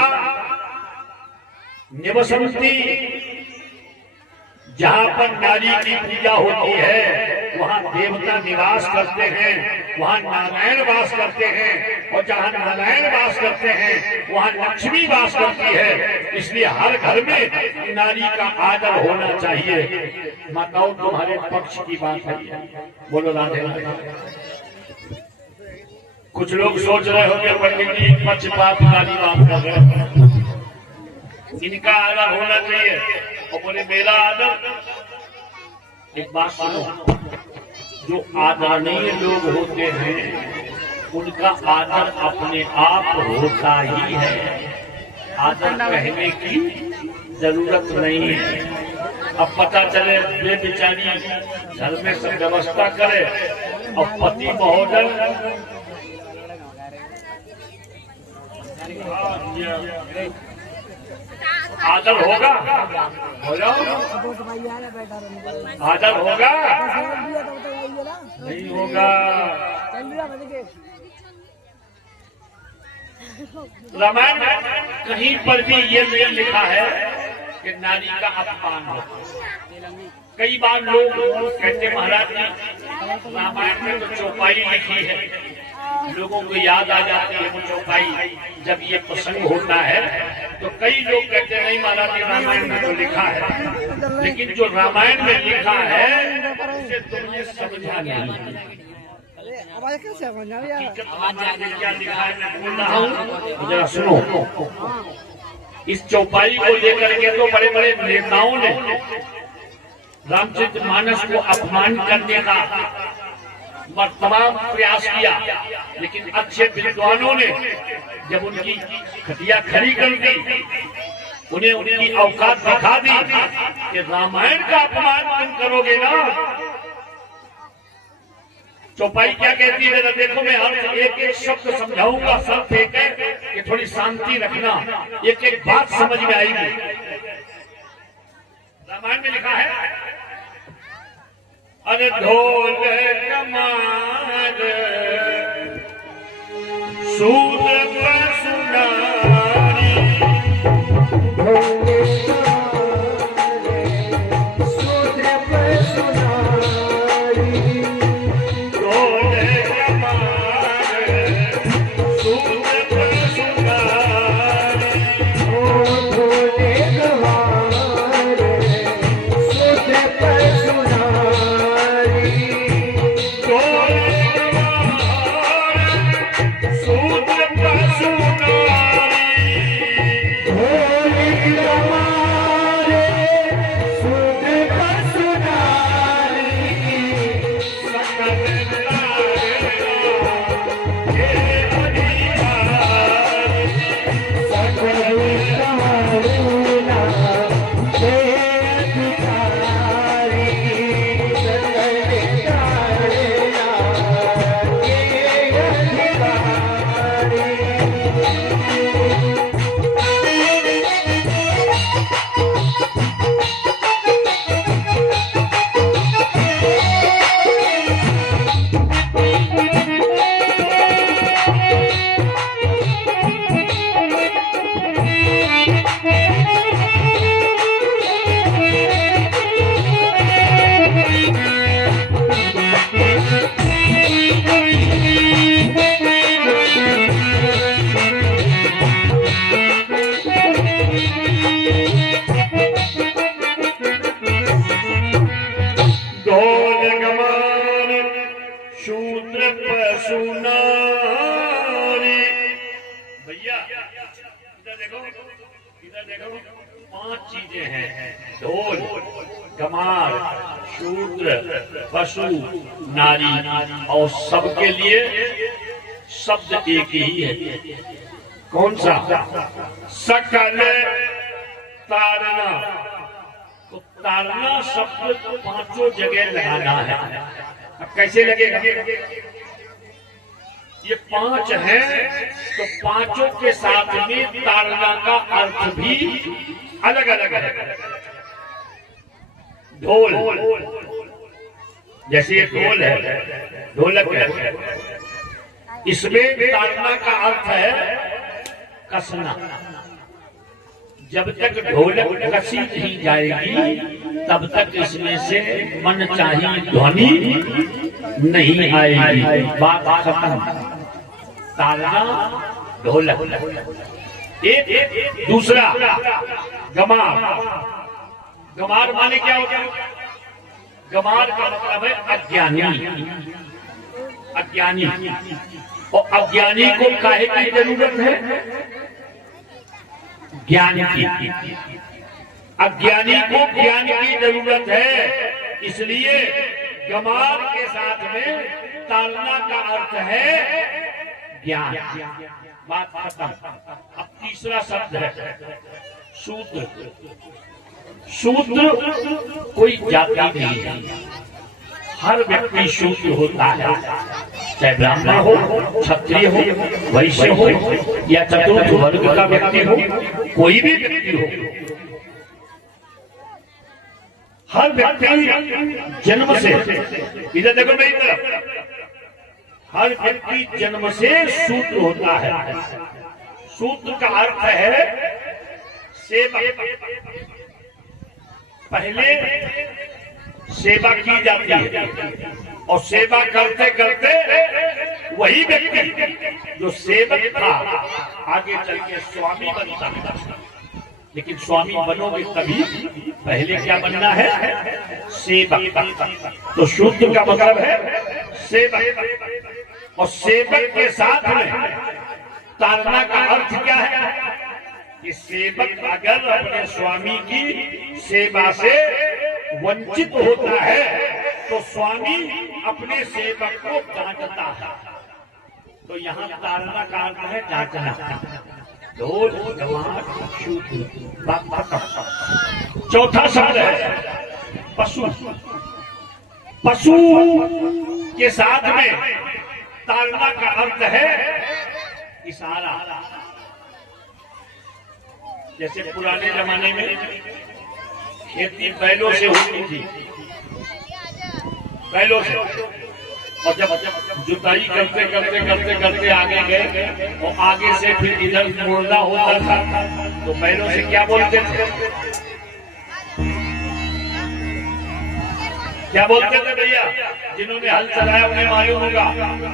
निवसन्ति। जहाँ पर नारी की पूजा होती है वहाँ देवता निवास करते हैं, वहाँ नारायण वास करते हैं, और जहाँ नारायण वास करते हैं वहाँ लक्ष्मी वास करती है। इसलिए हर घर में नारी का आदर होना चाहिए। माताओं तुम्हारे पक्ष की बात है। बोलो राधे राधे। कुछ लोग सोच रहे हो कि पंडित जी पक्षपात वाली बात कर रहे हैं, इनका आदर होना चाहिए। और बोले मेरा आदर, एक बात सुनो, जो आदरणीय लोग होते हैं उनका आदर अपने आप होता ही है, आदर कहने की जरूरत नहीं है। अब पता चले वे बेचारी घर में सब व्यवस्था करे और पति महोदय आदर होगा, बोलो आदर होगा, नहीं होगा। रामायण कहीं पर भी ये नहीं लिखा है कि नारी का अपमान हो। कई बार लोग कहते महाराज जी रामायण में तो चौपाई लिखी है, लोगों को याद आ जाती है वो चौपाई जब ये प्रसंग होता है। तो कई लोग कहते नहीं महाराज जी रामायण में तो लिखा है, लेकिन जो रामायण में लिखा है उसे तुमने समझा नहीं। क्या लिखा है मैं बोल रहा हूँ, जरा सुनो। इस चौपाई को लेकर के तो बड़े बड़े नेताओं ने रामचरितमानस को अपमान करने का तमाम प्रयास किया, लेकिन अच्छे विद्वानों ने जब उनकी खटिया खड़ी कर दी, उन्हें उनकी औकात दिखा दी कि रामायण का अपमान तुम करोगे ना। चौपाई क्या कहती है, देखो मैं हर एक एक शब्द समझाऊंगा, शर्त एक है कि थोड़ी शांति रखना, एक एक बात समझ में आएगी। रामायण में लिखा है अरे ढोल कमार सूत्र पर सुनारी, सूत्र पर सुनारी, ढोल कमार सूत्र पर सुनारी। 5 चीजें हैं, ढोल, गमार, शूद्र, पशु, नारी, और सबके लिए शब्द एक ही है। कौन सा? सकल तारना। तो तारना शब्द 5 जगह लगाना है। अब कैसे लगेगा? ये 5 हैं, तो 5 के साथ में तारना का अर्थ भी अलग अलग है। ढोल, जैसे ये ढोल है, ढोलक है, इसमें तारना का अर्थ है कसना। जब तक ढोलक कसी नहीं जाएगी तब तक इसमें से मन चाहिए ध्वनि नहीं आएगी। बात खत्म। तारना, ढोलक। एक दूसरा गमार। गमार माने क्या होता है? गमार का मतलब है अज्ञानी। अज्ञानी, और अज्ञानी को काहे की जरूरत है? ज्ञान की। अज्ञानी को ज्ञान की जरूरत है, इसलिए गमार के साथ में तारना का अर्थ है ज्ञान। बात खत्म। अब तीसरा शब्द है शूद्र। शूद्र कोई जाति नहीं है, हर व्यक्ति शूद्र होता है, चाहे ब्राह्मण हो, क्षत्रिय हो, वैश्य हो, या चतुर्थ वर्ग का व्यक्ति हो, कोई भी व्यक्ति हो। हर व्यक्ति जन्म से, इधर देखो मेरी तरफ, हर व्यक्ति जन्म से शूद्र होता है। शूद्र का अर्थ है सेवा। पहले सेवा की जाती है, और सेवा करते करते वही व्यक्ति जो सेवक था आगे चल के स्वामी बनता है। लेकिन स्वामी बनोगे तभी, पहले क्या बनना है? सेवक। तो शूद्र का मतलब है सेवक, और सेवक के साथ में तारना का अर्थ क्या है? कि सेवक अगर अपने स्वामी की सेवा से वंचित होता है तो स्वामी अपने सेवक को डांटता है। तो यहाँ तारना का अर्थ है डांटना। ढोल, गमार, शूद्र। चौथा शब्द है पशु। पशु के साथ में तारना का अर्थ है इशारा। जैसे पुराने जमाने में खेती बैलों से होती थी, बैलों से, और जब जुताई करते करते करते करते आगे गए और आगे से फिर इधर मोड़ना होता था, तो बैलों से क्या बोलते थे? क्या बोलते थे भैया? जिन्होंने हल चलाया उन्हें मालूम होगा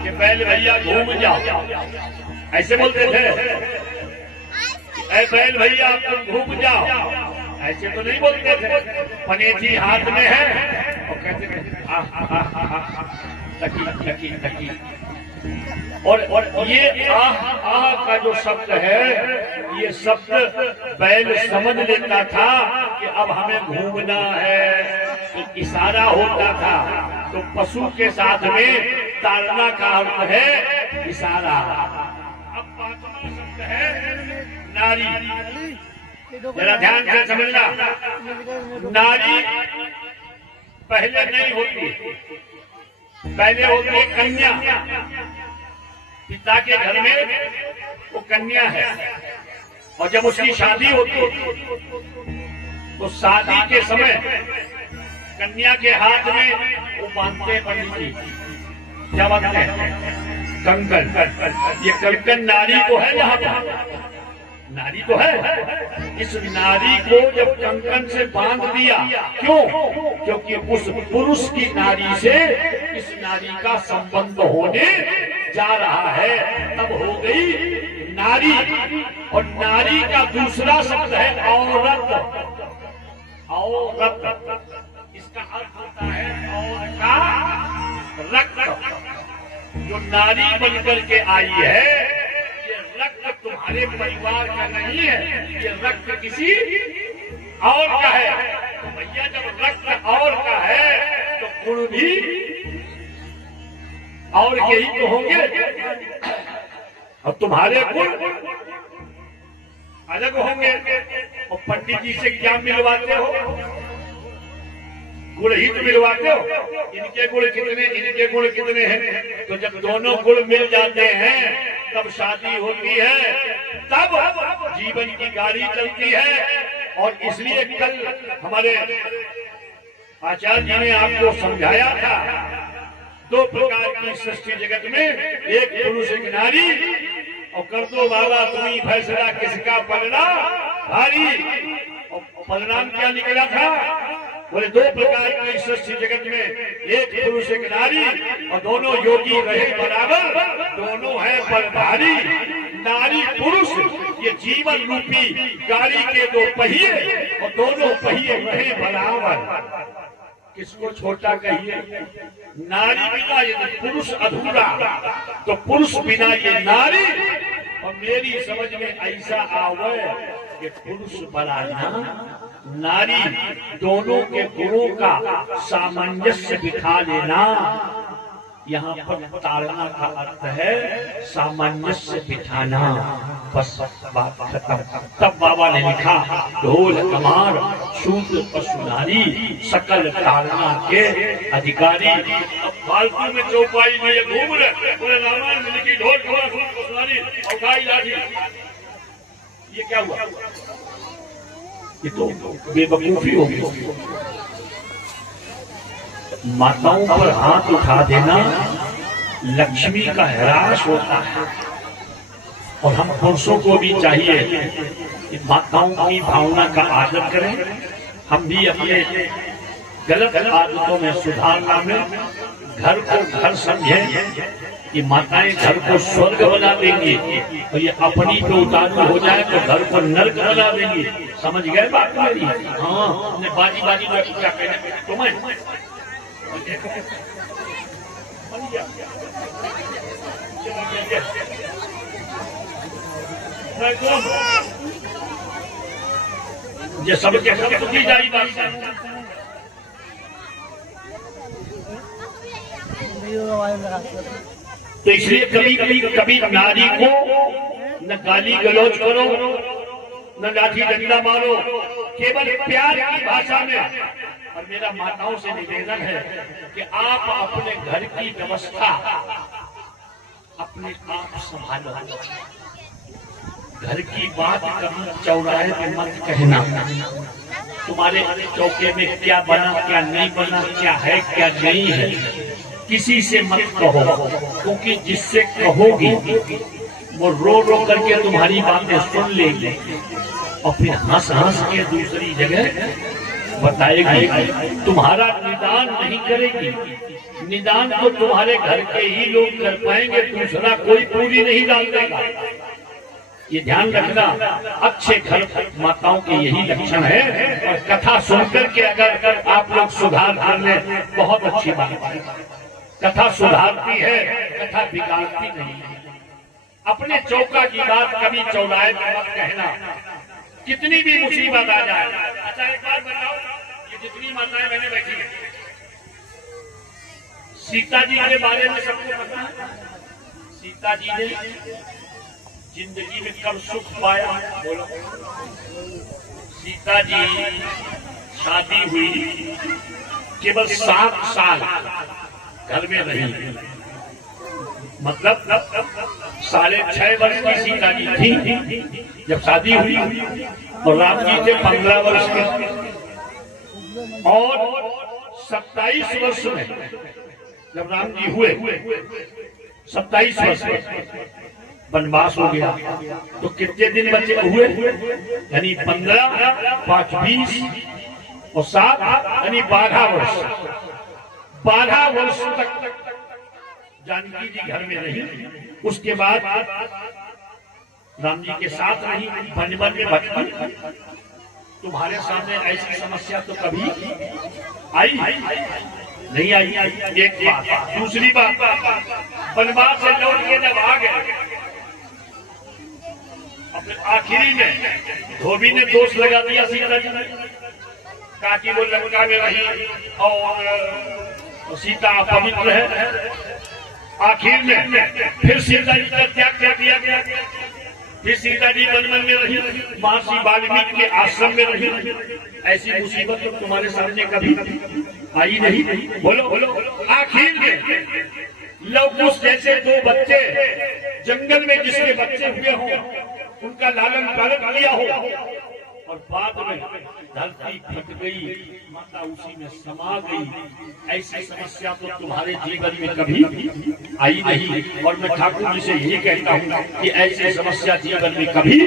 कि बैल भैया घूम जाओ, ऐसे बोलते थे। ऐ बैल भैया तुम घूम जाओ, ऐसे तो नहीं बोलते थे। पनेठी हाथ में है और कहते थे तकी तकी तकी। और ये आह का जो शब्द है, ये शब्द बैल समझ लेता था कि अब हमें घूमना है, तो इशारा होता था। तो पशु के साथ में तारना का अर्थ है इशारा। अब 5वां शब्द है नारी। जरा ध्यान से समझना, नारी पहले नहीं होती, पहले होती है कन्या। पिता के घर में वो कन्या है, और जब उसकी शादी होती तो शादी के समय कन्या के हाथ में वो बांधते पंडित जी। क्या बांधते हैं? कंकन। ये कंकन नारी को है, यहाँ पर नारी तो है। इस नारी को जब कंकन से बांध दिया, क्यों? क्योंकि उस पुरुष की नारी से इस नारी का संबंध होने जा रहा है, तब हो गई नारी। और नारी का दूसरा शब्द है औरत। औरत, इसका अर्थ होता है और का रक्त। जो नारी बनकर के आई है, रक्त तुम्हारे परिवार का नहीं है, ये रक्त किसी और का है, तो भैया जब रक्त और का है तो गुण भी और के ही तो होंगे। अब तुम्हारे गुण अलग होंगे। और पंडित जी से क्या मिलवाते हो? गुण ही तो मिलवाते हो। इनके गुण कितने, इनके गुण कितने हैं। तो जब दोनों गुण मिल जाते हैं तब शादी होती है, तब जीवन की गाड़ी चलती है। और इसलिए कल हमारे आचार्य जी ने आपको समझाया था, दो प्रकार की सृष्टि जगत में, एक पुरुष एक नारी। और कर दो बाबा तुम्ही फैसला किसका पलड़ा भारी। और परिणाम क्या निकला था? बोले दो प्रकार की सृष्टि जगत में, एक पुरुष एक नारी, और दोनों योगी रहे बराबर, दोनों है पर भारी। नारी पुरुष ये जीवन रूपी गाड़ी के दो पहिए, और दोनों पहिए रहे बराबर। किसको छोटा कहिए? नारी बिना ये पुरुष अधूरा, तो पुरुष बिना ये नारी। और मेरी समझ में ऐसा आवे कि पुरुष बनाना नारी, दोनों के गुणों का सामंजस्य बिठा लेना। यहाँ पर ताड़ना का अर्थ है सामंजस्य बिठाना। बस बात खत्म। तब बाबा ने लिखा, ढोल कमार शूद्र पशु नारी, सकल ताड़ना के अधिकारी। अब फालतू में चौपाई में ये घूम रहे, पूरे रामायण में लिखी ढोल कमार शूद्र पशु नारी और गाय लाठी। ये क्या हुआ? ये तो बेवकूफी होगी। माताओं पर हाथ उठा देना लक्ष्मी का ह्रास होता है। और हम पुरुषों को भी चाहिए कि माताओं की भावना का आदर करें। हम भी अपने गलत आदतों में सुधारना में घर को घर समझें कि माताएं घर को स्वर्ग बना देंगी, और ये अपनी पे उतारू हो जाए तो घर को नर्क बना देंगी। समझ गए बात मेरी? हाँ, हमने बाजी बाजी में क्या कहने तुम्हें ये सबके सब की जाई बात। तो इसलिए कभी नारी को न गाली गलौज करो, न लाठी डंडा मारो, केवल प्यार की भाषा में। और मेरा माताओं से निवेदन है कि आप अपने घर की व्यवस्था अपने आप संभालो। घर की बात कभी चौराहे पे मत कहना। तुम्हारे चौके में क्या बना क्या नहीं बना, क्या है क्या नहीं है, किसी से मत कहो। क्योंकि जिससे कहोगी वो रो रो करके तुम्हारी बातें सुन लेगी, और फिर हंस हंस के दूसरी जगह बताएगी। तुम्हारा निदान नहीं करेगी। निदान तो तुम्हारे घर के ही लोग कर पाएंगे, दूसरा कोई पूरी नहीं डाल देगा। ये ध्यान रखना। अच्छे घर माताओं के यही लक्षण है। और कथा सुनकर के अगर आप लोग सुधार कर ले, बहुत अच्छी बात है। कथा सुधारती है, कथा बिगाड़ती नहीं है। अपने चौका की बात कभी चौराहे पे मत कहना, कितनी भी मुसीबत आ जाए। अच्छा एक बात बताओ, ये जितनी माताएं मैंने बैठी है, सीता जी के बारे में सबको पता है? सीता जी ने जिंदगी में कब सुख पाया? बोलो। सीता जी शादी हुई, केवल 7 साल घर में रही। मतलब 6.5 वर्ष की सीता जी थी जब शादी हुई, और राम जी थे 15 वर्ष के। और 27 वर्ष में जब राम जी हुए, 27 वर्ष में वनवास हो गया। तो कितने दिन बचे हुए? यानी 15, 5, 20 और 7 यानी 12 वर्ष। 12 वर्ष तक जानकी जी घर में रही। उसके बाद राम जी के साथ रही, वन वन में भटकी। तुम्हारे सामने ऐसी समस्या तो कभी आई नहीं आई। एक बात। दूसरी बात, वनवास से लौट के जब आ गए अपने आखिरी में धोबी ने दोष लगा दिया सीता जी ने, कहा कि वो लंका में रही और सीता अपवित्र है। आखिर में फिर सीता जी का त्याग कर दिया गया, फिर सीता जी वन में रही, महर्षि वाल्मीकि के आश्रम में रही। ऐसी मुसीबत तो तुम्हारे सामने कभी आई नहीं। बोलो बोलो। आखिर में लवकुश जैसे दो बच्चे जंगल में जिसके बच्चे हुए हों, उनका लालन पालन किया हो और बाद में धरती फट गई, माता उसी में समा गई। ऐसी समस्या तो तुम्हारे जीवन में कभी आई नहीं। और मैं ठाकुर जी से यही कहता हूँ कि ऐसी समस्या जीवन में कभी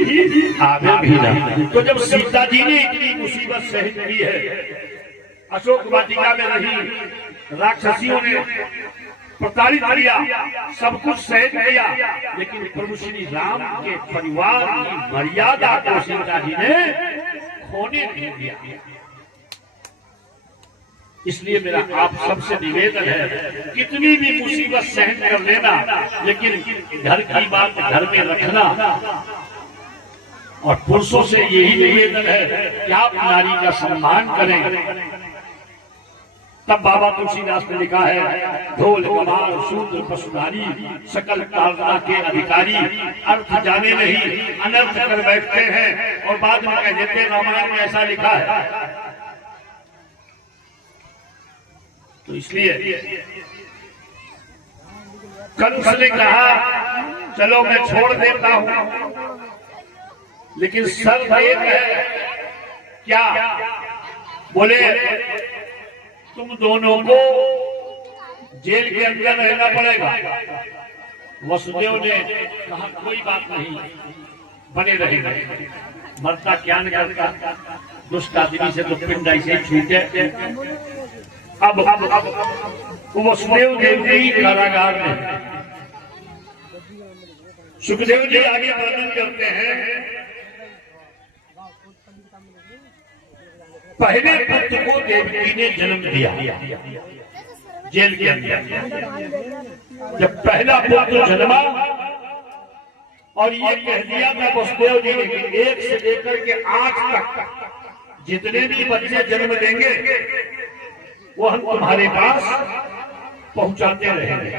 आवे भी नहीं। तो जब सीता जी ने इतनी मुसीबत सहन की है, अशोक वाटिका में रही, राक्षसियों ने प्रताड़ित किया, सब कुछ सहन किया, लेकिन प्रभु श्री राम के परिवार की मर्यादा को सीता जी ने खोने नहीं दिया। इसलिए मेरा आप सबसे निवेदन है, कितनी भी मुसीबत सहन कर लेना, लेकिन घर की बात घर में रखना। और पुरुषों से यही निवेदन है कि आप नारी का सम्मान करें। तब बाबा तुलसीदास ने लिखा है, ढोल कमार शूद्र पशुधारी सकल ताड़ना के अधिकारी, अर्थ जाने नहीं अनर्थ कर बैठते हैं। और बाद में कह देते हैं रामायण में ऐसा लिखा है। तो इसलिए कंस ने कहा चलो मैं छोड़ देता हूं, लेकिन शर्त एक है। क्या? बोले तुम दोनों को जेल के अंदर रहना पड़ेगा। वसुदेव ने कहा कोई बात नहीं, बने रहेंगे, मरता क्या न करता, दुष्ट आदमी से तो पिंड ऐसे छूटे। अब वसुदेव देव के कारागार में सुखदेव जी आगे वर्णन करते हैं, पहले पुत्र को देवकी ने जन्म दिया जेल के अंदर। जब पहला पुत्र जन्मा और ये कह दिया था वसुदेव जी ने कि 1 से लेकर के 8 तक जितने भी बच्चे जन्म देंगे वो हम तुम्हारे पास पहुंचाते रहेंगे।